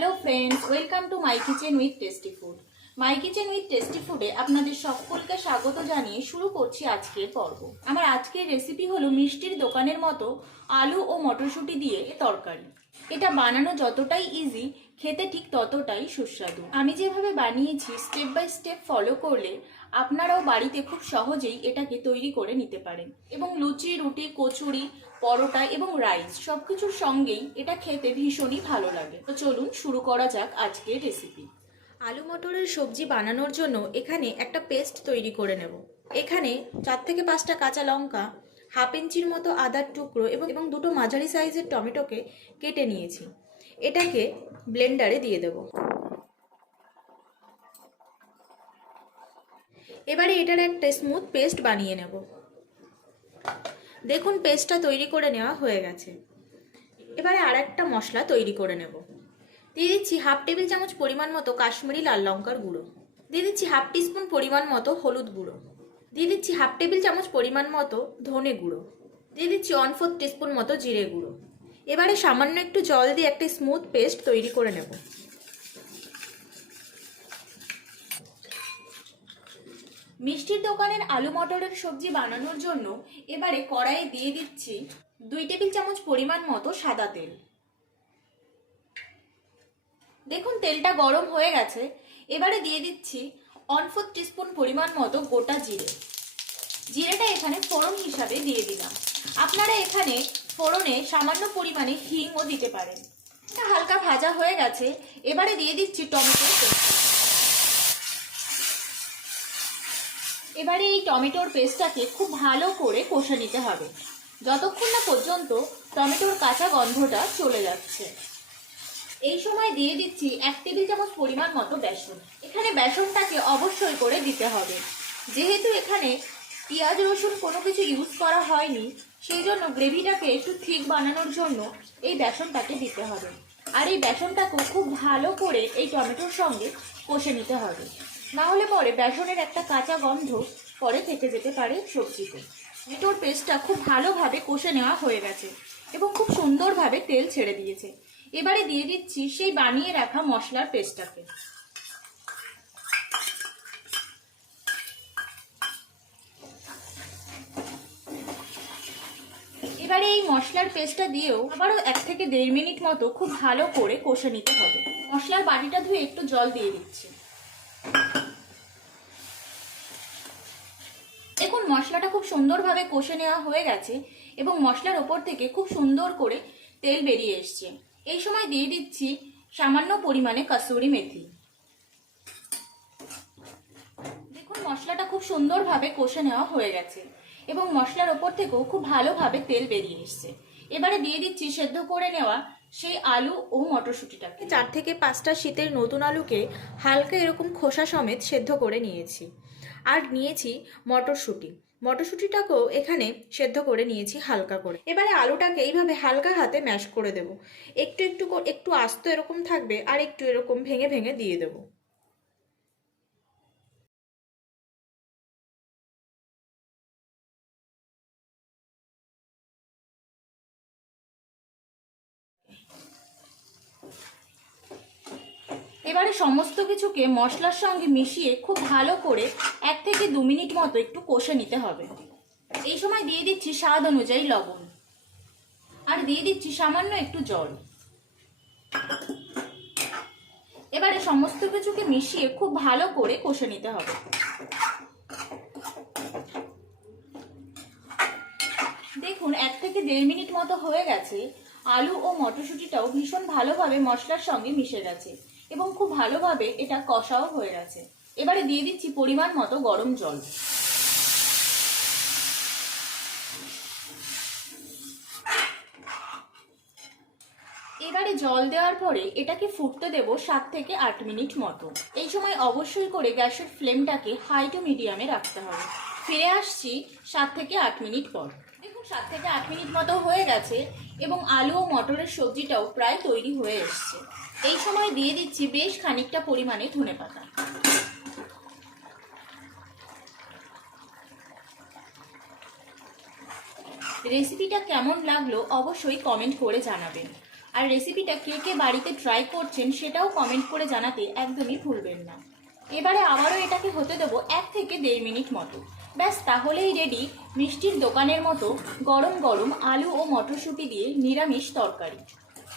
Hello friends, welcome to my kitchen with tasty food. My kitchen with tasty ফুডে আপনাদের সকলকে স্বাগত জানিয়ে শুরু করছি আজকের পর্ব। আমার আজকের রেসিপি হলো মিষ্টির দোকানের মতো আলু ও মটরশুঁটি দিয়ে তরকারি। এটা বানানো যতটাই ইজি খেতে ঠিক ততটাই সুস্বাদু। আমি যেভাবে বানিয়েছি স্টেপ বাই স্টেপ ফলো করলে আপনারাও বাড়িতে খুব সহজেই এটাকে তৈরি করে নিতে পারেন। এবং লুচি, রুটি, কচুরি, পরোটা এবং রাইস সব কিছুর সঙ্গেই এটা খেতে ভীষণই ভালো লাগে। তো চলুন শুরু করা যাক আজকের রেসিপি আলু মটরের সবজি বানানোর জন্য এখানে একটা পেস্ট তৈরি করে নেব। এখানে চার থেকে পাঁচটা কাঁচা লঙ্কা, হাফ ইঞ্চির মতো আদার টুকরো এবং দুটো মাঝারি সাইজের টমেটোকে কেটে নিয়েছি। এটাকে ব্লেন্ডারে দিয়ে দেব। এবারে এটার একটা স্মুথ পেস্ট বানিয়ে নেব। দেখুন পেস্টটা তৈরি করে নেওয়া হয়ে গেছে। এবারে আর একটা মশলা তৈরি করে নেব। দিয়ে দিচ্ছি হাফ টেবিল চামচ পরিমাণ মতো কাশ্মীরি লাল লঙ্কার গুঁড়ো। দিয়ে দিচ্ছি হাফ টিস্পুন পরিমাণ মতো হলুদ গুঁড়ো। দিয়ে দিচ্ছি হাফ টেবিল চামচ পরিমাণ মতো ধনে গুঁড়ো। দিয়ে দিচ্ছি ওয়ান ফোর্থ টিস্পুন মতো জিরে গুঁড়ো। এবারে সামান্য একটু জল দিয়ে একটা স্মুথ পেস্ট তৈরি করে নেব। মিষ্টির দোকানের আলু মটরের সবজি বানানোর জন্য এবারে কড়াইয়ে দিয়ে দিচ্ছি দুই টেবিল চামচ পরিমাণ মতো সাদা তেল। দেখুন, তেলটা গরম হয়ে গেছে। এবারে দিয়ে দিচ্ছি অন ফোর্থ টিস্পুন পরিমাণ মতো গোটা জিরে। জিরেটা এখানে ফোড়ন হিসাবে দিয়ে দিলাম। আপনারা এখানে ফোড়নে সামান্য পরিমাণে হিংও দিতে পারেন। হালকা ভাজা হয়ে গেছে। এবারে দিয়ে দিচ্ছি টমেটোর পেস্ট। এবারে এই টমেটোর পেস্টটাকে খুব ভালো করে কষে নিতে হবে। যতক্ষণ না পর্যন্ত টমেটোর কাঁচা গন্ধটা চলে যাচ্ছে। এই সময় দিয়ে দিচ্ছি এক টেবিল চামচ পরিমাণ মতো বেসন। এখানে বেসনটাকে অবশ্যই করে দিতে হবে। যেহেতু এখানে পেঁয়াজ, রসুন কোনো কিছু ইউজ করা হয়নি, সেই জন্য গ্রেভিটাকে একটু ঠিক বানানোর জন্য এই বেসনটাকে দিতে হবে। আর এই বেসনটাকে খুব ভালো করে এই টমেটোর সঙ্গে কষে নিতে হবে। না হলে পরে বেসনের একটা কাঁচা গন্ধ পরে থেকে যেতে পারে সবজিতে। টমেটোর পেস্টটা খুব ভালোভাবে কষে নেওয়া হয়ে গেছে এবং খুব সুন্দরভাবে তেল ছেড়ে দিয়েছে। এবারে দিয়ে দিচ্ছি সেই বানিয়ে রাখা মশলার পেস্টটাকে। এবারে এই মশলার পেস্টটা দিয়েও আবারও এক থেকে দেড় মিনিট মতো খুব ভালো করে কষে নিতে হবে। মশলার বাটিটা ধুয়ে একটু জল দিয়ে দিচ্ছি। মশলাটা খুব সুন্দরভাবে কষে নেওয়া হয়ে গেছে এবং মশলার ওপর থেকে খুব সুন্দর করে তেল বেরিয়ে এসছে। এই সময় দিয়ে দিচ্ছি সামান্য পরিমাণে কাসুরি মেথি। দেখুন, মশলাটা খুব সুন্দরভাবে কষে নেওয়া হয়ে গেছে এবং মশলার ওপর থেকেও খুব ভালোভাবে তেল বেরিয়ে এসছে। এবারে দিয়ে দিচ্ছি সেদ্ধ করে নেওয়া সেই আলু ও মটরশুঁটিটাকে। চার থেকে পাঁচটা শীতের নতুন আলুকে হালকা এরকম খোসা সমেত সেদ্ধ করে নিয়েছি। আর নিয়েছি মটরশুঁটি। মটরশুঁটিটাকেও এখানে সেদ্ধ করে নিয়েছি হালকা করে। এবারে আলুটাকে এইভাবে হালকা হাতে ম্যাশ করে দেব। একটু একটু একটু আস্ত এরকম থাকবে আর একটু এরকম ভেঙে ভেঙে দিয়ে দেবো। এবারে সমস্ত কিছুকে মশলার সঙ্গে মিশিয়ে খুব ভালো করে এক থেকে দু মিনিট মতো একটু কষে নিতে হবে। এই সময় দিয়ে দিচ্ছি স্বাদ অনুযায়ী লবণ। আর দিয়ে দিচ্ছি সামান্য একটু জল। এবারে সমস্ত কিছুকে মিশিয়ে খুব ভালো করে কষে নিতে হবে। দেখুন, এক থেকে দেড় মিনিট মতো হয়ে গেছে। আলু ও মটরশুঁটিটাও ভীষণ ভালোভাবে মশলার সঙ্গে মিশে গেছে। এবং খুব ভালোভাবে এটা কষাও হয়ে গেছে। এবারে দিয়ে দিচ্ছি পরিমাণ মতো গরম জল। এবারে জল দেওয়ার পরে এটাকে ফুটতে দেব সাত থেকে আট মিনিট মতো। এই সময় অবশ্যই করে গ্যাসের ফ্লেমটাকে হাই টু মিডিয়ামে রাখতে হবে। ফিরে আসছি সাত থেকে আট মিনিট পর। দেখুন সাত থেকে আট মিনিট মতো হয়ে গেছে এবং আলু ও মটরের সবজিটাও প্রায় তৈরি হয়ে এসছে। এই সময় দিয়ে দিচ্ছি বেশ খানিকটা পরিমাণে ধনে পাতা। রেসিপিটা কেমন লাগল অবশ্যই কমেন্ট করে জানাবেন। আর রেসিপিটা কে কে বাড়িতে ট্রাই করছেন সেটাও কমেন্ট করে জানাতে একদমই ভুলবেন না। এবারে আবারও এটাকে হতে দেবো এক থেকে দেড় মিনিট মতো। ব্যাস, তাহলেই রেডি মিষ্টির দোকানের মতো গরম গরম আলু ও মটরশুঁটি দিয়ে নিরামিষ তরকারি।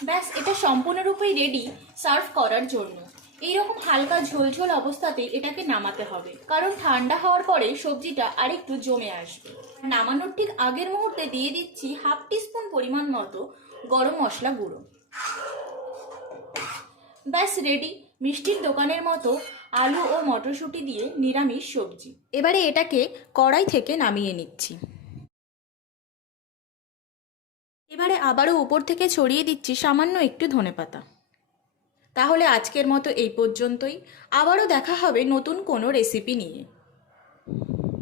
ব্যাস, এটা সম্পূর্ণরূপেই রেডি সার্ভ করার জন্য। এইরকম হালকা ঝোলঝোল অবস্থাতেই এটাকে নামাতে হবে। কারণ ঠান্ডা হওয়ার পরে সবজিটা আরেকটু জমে আসবে। নামানোর ঠিক আগের মুহূর্তে দিয়ে দিচ্ছি হাফ টিস্পুন পরিমাণ মতো গরম মশলা গুঁড়ো। ব্যাস রেডি মিষ্টির দোকানের মতো আলু ও মটরশুঁটি দিয়ে নিরামিষ সবজি। এবারে এটাকে কড়াই থেকে নামিয়ে নিচ্ছি। এবারে আবারও উপর থেকে ছড়িয়ে দিচ্ছি সামান্য একটু ধনে পাতা। তাহলে আজকের মতো এই পর্যন্তই। আবারও দেখা হবে নতুন কোনো রেসিপি নিয়ে।